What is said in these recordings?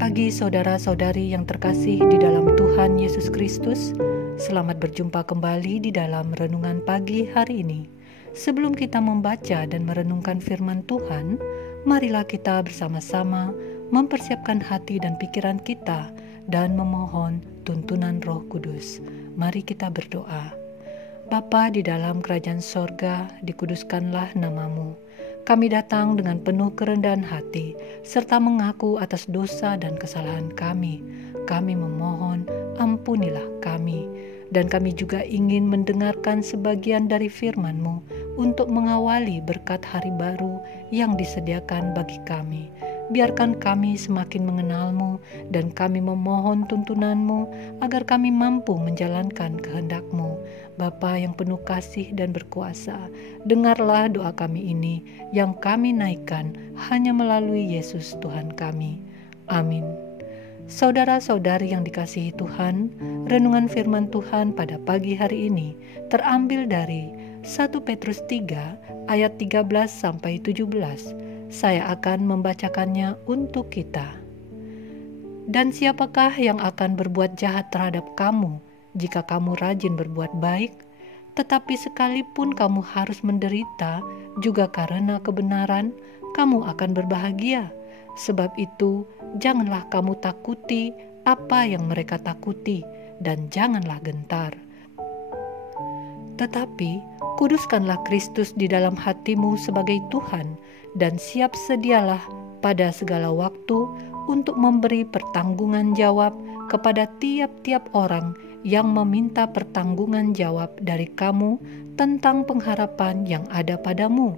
Selamat pagi saudara-saudari yang terkasih di dalam Tuhan Yesus Kristus. Selamat berjumpa kembali di dalam renungan pagi hari ini. Sebelum kita membaca dan merenungkan firman Tuhan, marilah kita bersama-sama mempersiapkan hati dan pikiran kita dan memohon tuntunan Roh Kudus. Mari kita berdoa. Bapa di dalam kerajaan sorga, dikuduskanlah namamu. Kami datang dengan penuh kerendahan hati, serta mengaku atas dosa dan kesalahan kami. Kami memohon, ampunilah kami. Dan kami juga ingin mendengarkan sebagian dari firman-Mu untuk mengawali berkat hari baru yang disediakan bagi kami. Biarkan kami semakin mengenal-Mu, dan kami memohon tuntunan-Mu agar kami mampu menjalankan kehendak-Mu. Bapa yang penuh kasih dan berkuasa, dengarlah doa kami ini yang kami naikkan hanya melalui Yesus Tuhan kami. Amin. Saudara-saudari yang dikasihi Tuhan, renungan firman Tuhan pada pagi hari ini terambil dari 1 Petrus 3 ayat 13-17. Saya akan membacakannya untuk kita. Dan siapakah yang akan berbuat jahat terhadap kamu jika kamu rajin berbuat baik? Tetapi sekalipun kamu harus menderita juga karena kebenaran, kamu akan berbahagia. Sebab itu, janganlah kamu takuti apa yang mereka takuti, dan janganlah gentar. Tetapi, kuduskanlah Kristus di dalam hatimu sebagai Tuhan, dan siap sedialah pada segala waktu untuk memberi pertanggungan jawab kepada tiap-tiap orang yang meminta pertanggungan jawab dari kamu tentang pengharapan yang ada padamu.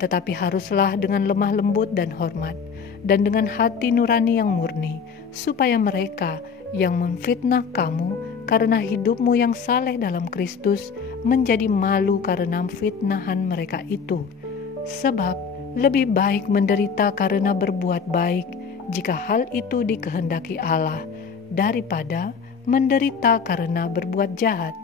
Tetapi haruslah dengan lemah lembut dan hormat, dan dengan hati nurani yang murni, supaya mereka yang memfitnah kamu karena hidupmu yang saleh dalam Kristus menjadi malu karena fitnahan mereka itu. Sebab lebih baik menderita karena berbuat baik, jika hal itu dikehendaki Allah, daripada menderita karena berbuat jahat.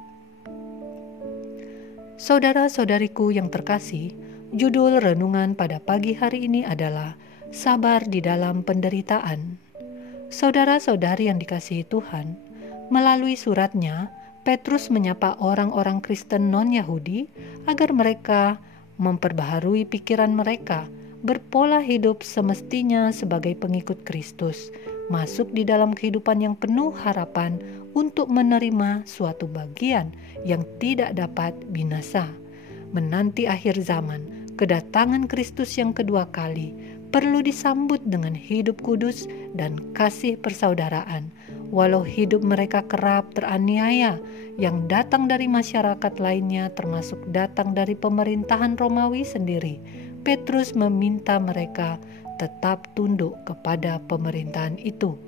Saudara-saudariku yang terkasih, judul renungan pada pagi hari ini adalah Sabar di dalam Penderitaan. Saudara-saudari yang dikasihi Tuhan, melalui suratnya, Petrus menyapa orang-orang Kristen non-Yahudi agar mereka memperbaharui pikiran mereka, berpola hidup semestinya sebagai pengikut Kristus, masuk di dalam kehidupan yang penuh harapan untuk menerima suatu bagian yang tidak dapat binasa. Menanti akhir zaman, kedatangan Kristus yang kedua kali perlu disambut dengan hidup kudus dan kasih persaudaraan. Walau hidup mereka kerap teraniaya yang datang dari masyarakat lainnya, termasuk datang dari pemerintahan Romawi sendiri, Petrus meminta mereka tetap tunduk kepada pemerintahan itu.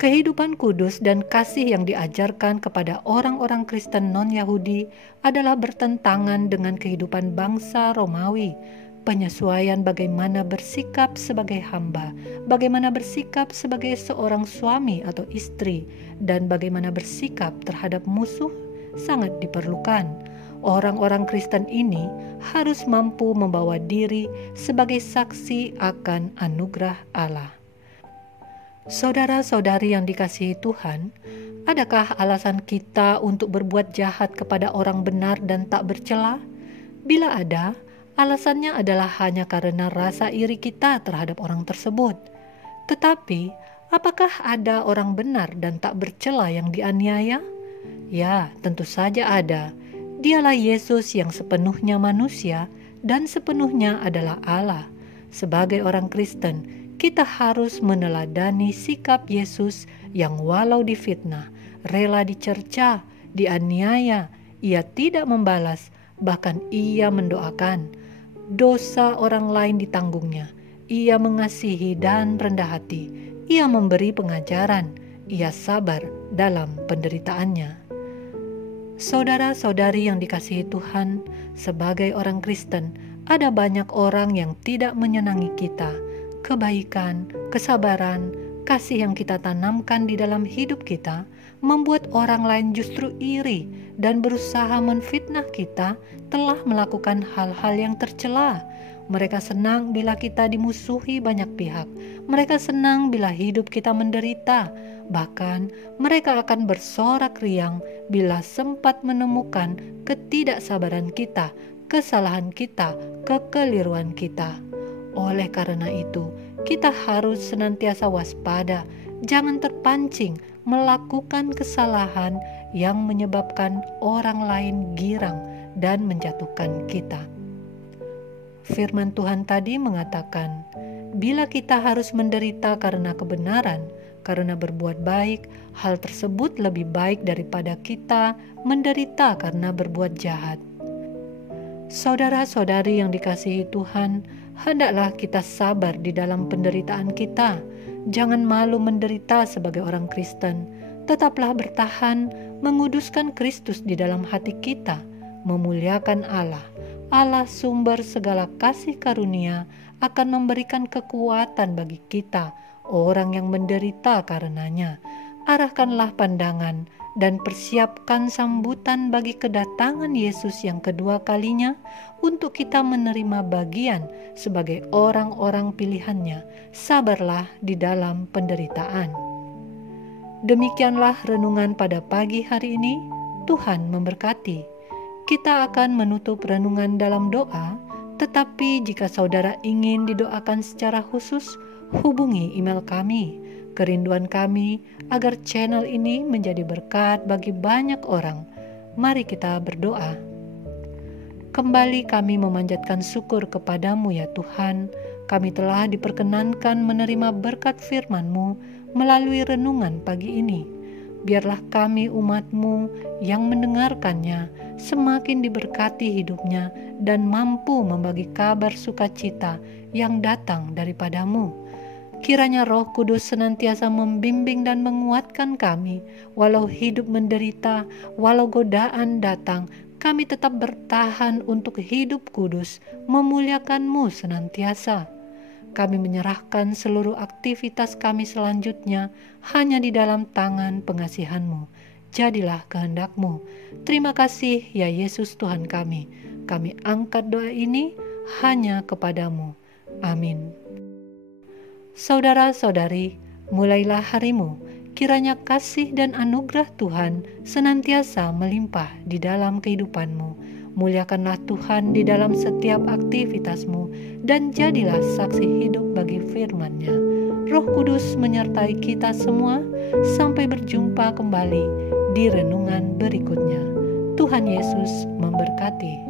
Kehidupan kudus dan kasih yang diajarkan kepada orang-orang Kristen non-Yahudi adalah bertentangan dengan kehidupan bangsa Romawi. Penyesuaian bagaimana bersikap sebagai hamba, bagaimana bersikap sebagai seorang suami atau istri, dan bagaimana bersikap terhadap musuh sangat diperlukan. Orang-orang Kristen ini harus mampu membawa diri sebagai saksi akan anugerah Allah. Saudara-saudari yang dikasihi Tuhan, adakah alasan kita untuk berbuat jahat kepada orang benar dan tak bercela? Bila ada, alasannya adalah hanya karena rasa iri kita terhadap orang tersebut. Tetapi, apakah ada orang benar dan tak bercela yang dianiaya? Ya, tentu saja ada. Dialah Yesus yang sepenuhnya manusia dan sepenuhnya adalah Allah. Sebagai orang Kristen, kita harus meneladani sikap Yesus yang walau difitnah, rela dicerca, dianiaya, ia tidak membalas, bahkan ia mendoakan. Dosa orang lain ditanggungnya. Ia mengasihi dan rendah hati. Ia memberi pengajaran. Ia sabar dalam penderitaannya. Saudara-saudari yang dikasihi Tuhan, sebagai orang Kristen, ada banyak orang yang tidak menyenangi kita. Kebaikan, kesabaran, kasih yang kita tanamkan di dalam hidup kita membuat orang lain justru iri dan berusaha menfitnah kita telah melakukan hal-hal yang tercela. Mereka senang bila kita dimusuhi banyak pihak. Mereka senang bila hidup kita menderita. Bahkan mereka akan bersorak riang bila sempat menemukan ketidaksabaran kita, kesalahan kita, kekeliruan kita. Oleh karena itu, kita harus senantiasa waspada, jangan terpancing melakukan kesalahan yang menyebabkan orang lain girang dan menjatuhkan kita. Firman Tuhan tadi mengatakan, bila kita harus menderita karena kebenaran, karena berbuat baik, hal tersebut lebih baik daripada kita menderita karena berbuat jahat. Saudara-saudari yang dikasihi Tuhan, hendaklah kita sabar di dalam penderitaan kita. Jangan malu menderita sebagai orang Kristen. Tetaplah bertahan, menguduskan Kristus di dalam hati kita, memuliakan Allah. Allah sumber segala kasih karunia akan memberikan kekuatan bagi kita, orang yang menderita karenanya. Arahkanlah pandangan dan persiapkan sambutan bagi kedatangan Yesus yang kedua kalinya untuk kita menerima bagian sebagai orang-orang pilihannya. Sabarlah di dalam penderitaan. Demikianlah renungan pada pagi hari ini. Tuhan memberkati. Kita akan menutup renungan dalam doa, tetapi jika saudara ingin didoakan secara khusus, hubungi email kami. Kerinduan kami agar channel ini menjadi berkat bagi banyak orang. Mari kita berdoa. Kembali kami memanjatkan syukur kepadamu ya Tuhan. Kami telah diperkenankan menerima berkat firman-Mu melalui renungan pagi ini. Biarlah kami umat-Mu yang mendengarkannya semakin diberkati hidupnya dan mampu membagi kabar sukacita yang datang daripada-Mu. Kiranya Roh Kudus senantiasa membimbing dan menguatkan kami, walau hidup menderita, walau godaan datang, kami tetap bertahan untuk hidup kudus, memuliakan-Mu senantiasa. Kami menyerahkan seluruh aktivitas kami selanjutnya hanya di dalam tangan pengasihan-Mu. Jadilah kehendak-Mu. Terima kasih ya Yesus Tuhan kami. Kami angkat doa ini hanya kepada-Mu. Amin. Saudara-saudari, mulailah harimu. Kiranya kasih dan anugerah Tuhan senantiasa melimpah di dalam kehidupanmu. Muliakanlah Tuhan di dalam setiap aktivitasmu dan jadilah saksi hidup bagi firman-Nya. Roh Kudus menyertai kita semua. Sampai berjumpa kembali di renungan berikutnya. Tuhan Yesus memberkati.